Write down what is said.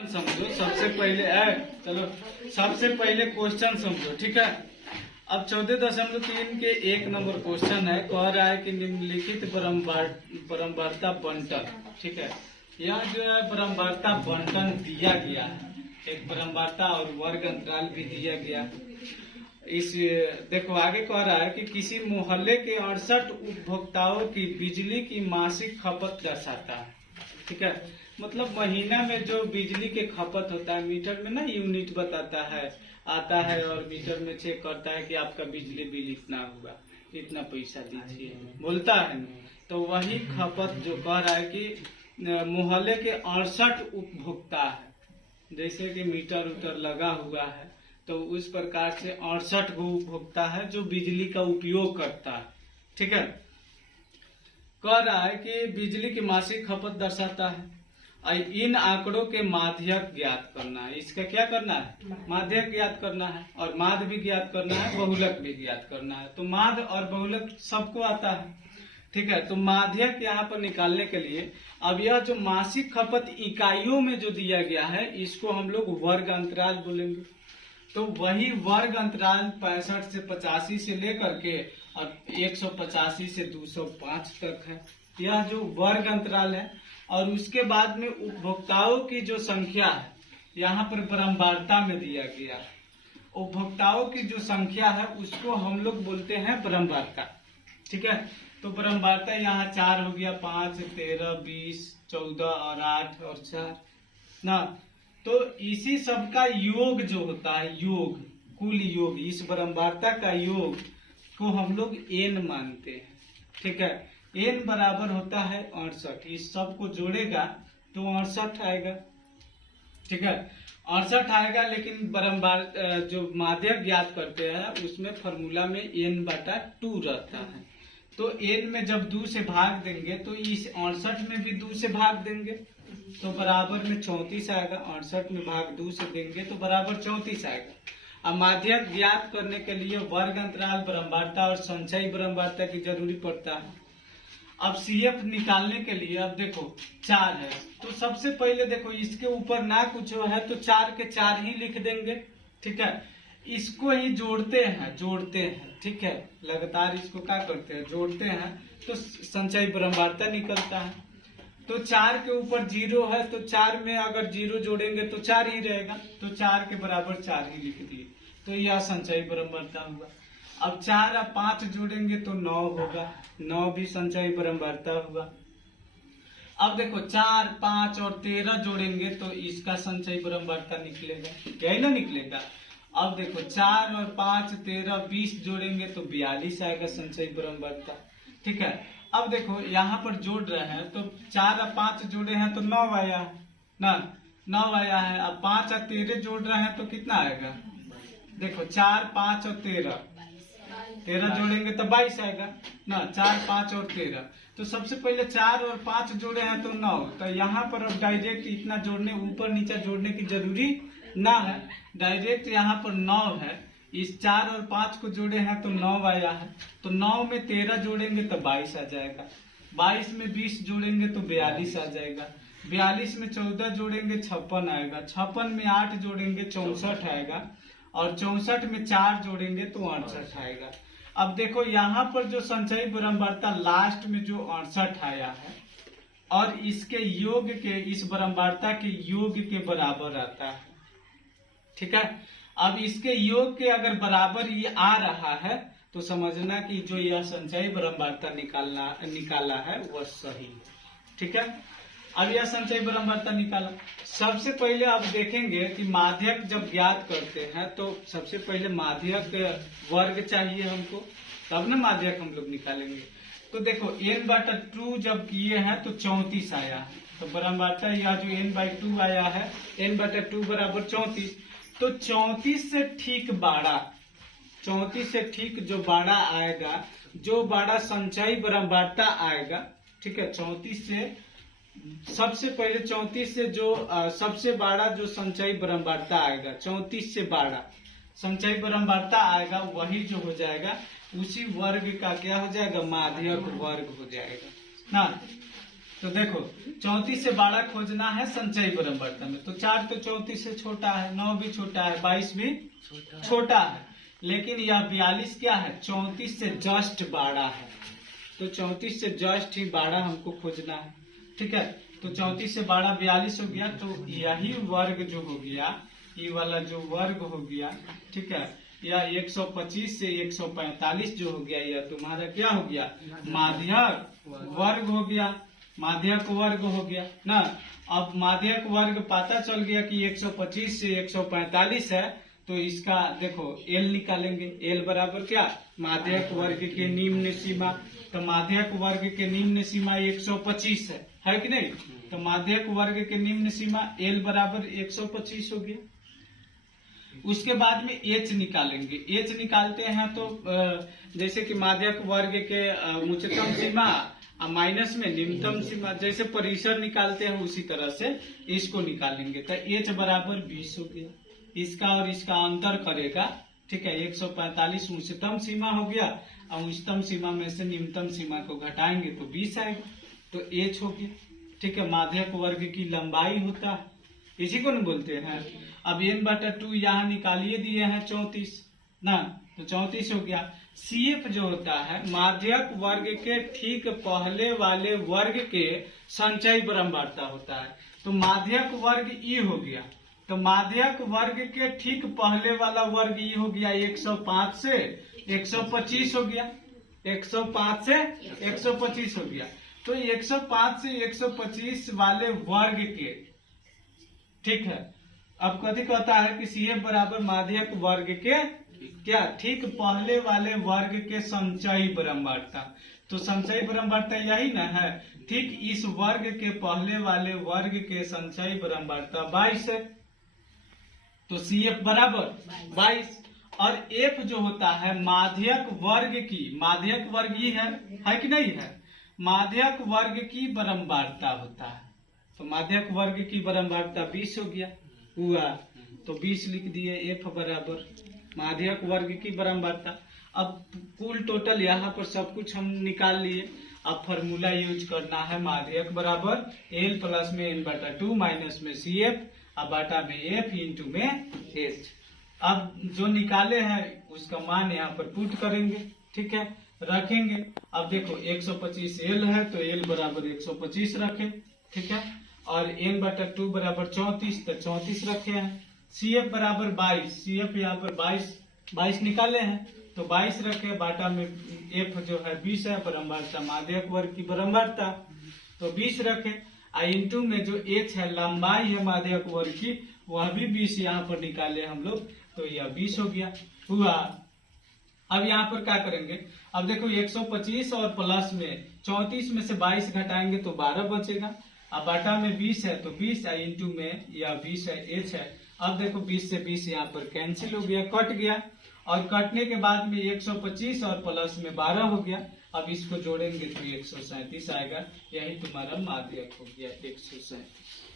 समझो सबसे पहले चलो सबसे पहले क्वेश्चन समझो, ठीक है। अब 14.3 के 1 नंबर क्वेश्चन है, कह रहा है कि निम्नलिखित परम्परता बंटन, ठीक है। यह जो है परम्परता बंटन दिया गया है, एक परम्परता और वर्ग अंतराल भी दिया गया। इस देखो आगे कह रहा है कि किसी मोहल्ले के 68 उपभोक्ताओं की बिजली की मासिक खपत दर्शाता है, ठीक है। मतलब महीना में जो बिजली के खपत होता है, मीटर में ना यूनिट बताता है, आता है और मीटर में चेक करता है कि आपका बिजली बिल इतना हुआ, इतना पैसा दीजिए, बोलता है ना। तो वही खपत जो कह रहा है कि मोहल्ले के 68 उपभोक्ता है, जैसे कि मीटर उटर लगा हुआ है तो उस प्रकार से 68 गो उपभोक्ता है जो बिजली का उपयोग करता है, ठीक है। कह रहा है कि बिजली की मासिक खपत दर्शाता है। इन आंकड़ों के माध्यक ज्ञात करना है। इसका क्या करना है? माध्यक ज्ञात करना है, और माध्य भी ज्ञात करना है, बहुलक भी ज्ञात करना है। तो माध्य और बहुलक सबको आता है, ठीक है। तो माध्यक यहाँ पर निकालने के लिए अब यह जो मासिक खपत इकाइयों में जो दिया गया है, इसको हम लोग वर्ग अंतराल बोलेंगे। तो वही वर्ग अंतराल 65 से 85 से लेकर के और 185 से 205 तक है, यह जो वर्ग अंतराल है। और उसके बाद में उपभोक्ताओं की जो संख्या है, यहाँ पर परम्परता में दिया गया है। उपभोक्ताओं की जो संख्या है उसको हम लोग बोलते हैं परम्परता, ठीक है। तो परम्परता यहाँ 4 हो गया, 5, 13, 20, 14 और 8 और 4 ना। तो इसी सब का योग जो होता है, योग, कुल योग, इस परम्परता का योग को हम लोग n मानते हैं, ठीक है। n बराबर होता है 68, इस सब को जोड़ेगा तो 68 आएगा, ठीक है। 68 आएगा, लेकिन परम्पर जो माध्यक ज्ञात करते हैं उसमें फॉर्मूला में n/2 रहता है। तो n में जब 2 से भाग देंगे तो इस 68 में भी 2 से भाग देंगे तो बराबर में 34 आएगा। 68 में भाग 2 से देंगे तो बराबर 34 आएगा। अब माध्यक ज्ञात करने के लिए वर्ग अंतराल, परम्परता और संचयी परम्परता की जरूरी पड़ता है। अब CF निकालने के लिए अब देखो 4 है, तो सबसे पहले देखो इसके ऊपर ना कुछ है तो 4 के 4 ही लिख देंगे, ठीक है। इसको ही जोड़ते हैं, ठीक है। लगातार इसको क्या करते हैं, जोड़ते हैं, तो संचयी परम्परता निकलता है। तो 4 के ऊपर 0 है, तो 4 में अगर 0 जोड़ेंगे तो 4 ही रहेगा, तो 4 के बराबर 4 ही लिख दिए, तो यह संचयी परम्परता हुआ। अब 4 और 5 जोड़ेंगे तो 9 होगा, 9 भी संचयी परम्परता हुआ। अब देखो 4, 5 और 13 जोड़ेंगे तो इसका संचयी परम्परता निकलेगा, यही ना निकलेगा। अब देखो 4 और 5, 13, 20 जोड़ेंगे तो 42 आएगा संचयी परम्परता, ठीक है। अब देखो यहाँ पर जोड़ रहे हैं तो 4 और 5 जोड़े हैं तो 9 आया ना, 9 आया है। अब 5 और 13 जोड़ रहे हैं तो कितना आएगा, देखो 4, 5 और 13 जोड़ेंगे तो 22 आएगा ना, 4, 5 और 13। तो सबसे पहले 4 और 5 जोड़े हैं तो 9, तो यहाँ पर अब डायरेक्ट इतना जोड़ने, ऊपर नीचे जोड़ने की जरूरी ना है, डायरेक्ट यहाँ पर 9 है। इस 4 और 5 को जोड़े हैं तो 9 आया है, तो 9 में 13 जोड़ेंगे तो 22 आ जाएगा। 22 में 20 जोड़ेंगे तो 42 आ जाएगा। 42 में 14 जोड़ेंगे 56 आएगा। 56 में 8 जोड़ेंगे 64 आएगा, और 64 में 4 जोड़ेंगे तो 68 आएगा। अब देखो यहाँ पर जो संचयी परम्परता लास्ट में जो 68 आया है, और इसके योग के, इस परम्परता के योग के बराबर आता है, ठीक है। अब इसके योग के अगर बराबर ये आ रहा है तो समझना कि जो यह संचयी परम्परता निकाला है वह सही, ठीक है। अब यह संचयी परम्परता निकाला। सबसे पहले आप देखेंगे कि माध्यक जब ज्ञात करते हैं तो सबसे पहले माध्यक वर्ग चाहिए हमको, तब ना माध्यक हम लोग निकालेंगे। तो देखो n/2 जब किए हैं तो 34 आया है, तो परम्परता यह जो n/2 आया है, n/2 बराबर 34। तो 34 से ठीक 12, 34 से ठीक जो 12 आएगा, जो 12 संचयी परम्परता आएगा, ठीक है। 34 से सबसे पहले 34 से जो सबसे बड़ा जो संचयी परम्परता आएगा, 34 से 12 संचयी परम्परता आएगा, वही जो हो जाएगा उसी वर्ग का क्या हो जाएगा, माध्यक वर्ग हो जाएगा ना। तो देखो 34 से बड़ा खोजना है संचयी बरम्बारता में, तो 4 तो 34 से छोटा है, 9 भी छोटा है, 22 भी छोटा है, लेकिन यह 42 क्या है, 34 से जस्ट बड़ा है। तो 34 से जस्ट ही बड़ा हमको खोजना है, ठीक है। तो 34 से बड़ा 42 हो गया, तो यही वर्ग जो हो गया, ये वाला जो वर्ग हो गया, ठीक है, या 125 से 145 जो हो गया, यह तुम्हारा क्या हो गया, माध्यक वर्ग हो गया, माध्यक वर्ग हो गया ना। अब माध्यक वर्ग पता चल गया कि 125 से 145 है, तो इसका देखो एल निकालेंगे, एल बराबर क्या, माध्यक वर्ग के निम्न सीमा, तो माध्यक वर्ग के निम्न सीमा 125 है कि नहीं, तो माध्यक वर्ग के निम्न सीमा एल बराबर 125 हो गया। उसके बाद में एच निकालेंगे, एच निकालते हैं तो जैसे कि माध्यक वर्ग के उच्चतम सीमा माइनस में निम्नतम सीमा, जैसे परिसर निकालते हैं उसी तरह से इसको निकालेंगे, तो एच बराबर 20 हो गया। इसका और इसका अंतर करेगा, ठीक है, 145 उच्चतम सीमा हो गया और उच्चतम सीमा में से निम्नतम सीमा को घटाएंगे तो 20 आएगा, तो एच हो गया, ठीक है। माध्यक वर्ग की लंबाई होता है, इसी को नहीं बोलते हैं। अब n/2 यहाँ निकालिए दिए हैं 34 ना, तो 34 हो गया। CF जो होता है माध्यक वर्ग के ठीक पहले वाले वर्ग के संचयी बरम्बारता होता है, तो माध्यक वर्ग E हो गया, तो माध्यक वर्ग के ठीक पहले वाला वर्ग E हो गया 105 से 125 हो गया, 105 से 125 हो गया, तो 105 से 125 वाले वर्ग के, ठीक है। अब कथी कहता है कि CF बराबर माध्यक वर्ग के क्या, ठीक पहले वाले वर्ग के संचयी बरम्बारता, तो संचयी बरम्बारता यही ना है, ठीक इस वर्ग के पहले वाले वर्ग के संचयी बरम्बारता 22 है, तो CF बराबर 22। और F जो होता है माध्यक वर्ग की, माध्यक वर्ग ही है कि नहीं है, माध्यक वर्ग की बरम्बारता होता है, तो माध्यक वर्ग की बरम्बारता 20 हो गया हुआ, तो 20 लिख दिए, F बराबर माध्यक वर्ग की बरम्बारता। अब कुल टोटल यहाँ पर सब कुछ हम निकाल लिए, अब फॉर्मूला यूज करना है, माध्यक बराबर L प्लस में n/2 माइनस में CF अब बाटा में F इंटू में H। अब जो निकाले हैं उसका मान यहाँ पर पुट करेंगे, ठीक है, रखेंगे। अब देखो 125 L है, तो L बराबर 125 रखे, ठीक है, और n/2 बराबर 34, तो 34 रखे हैं। CF बराबर 22, CF यहाँ पर 22 निकाले हैं, तो 22 रखे, बाटा में F जो है 20 है, बरम्बारता माध्यक वर्ग की बरम्बारता, तो 20 रखे, इंटू में जो H है लंबाई है माध्यक वर्ग की, वह भी 20 यहाँ पर निकाले हम लोग, तो यह 20 हो गया हुआ। अब यहाँ पर क्या करेंगे, अब देखो 125 और प्लस में 34 में से 22 घटाएंगे तो 12 बचेगा, अब बाटा में 20 है, तो 20 इंटू में यह 20 है, H है। अब देखो 20 से 20 यहाँ पर कैंसिल हो गया, कट गया, और कटने के बाद में 125 और प्लस में 12 हो गया। अब इसको जोड़ेंगे तो 137 आएगा, यही तुम्हारा माध्यक हो गया 137।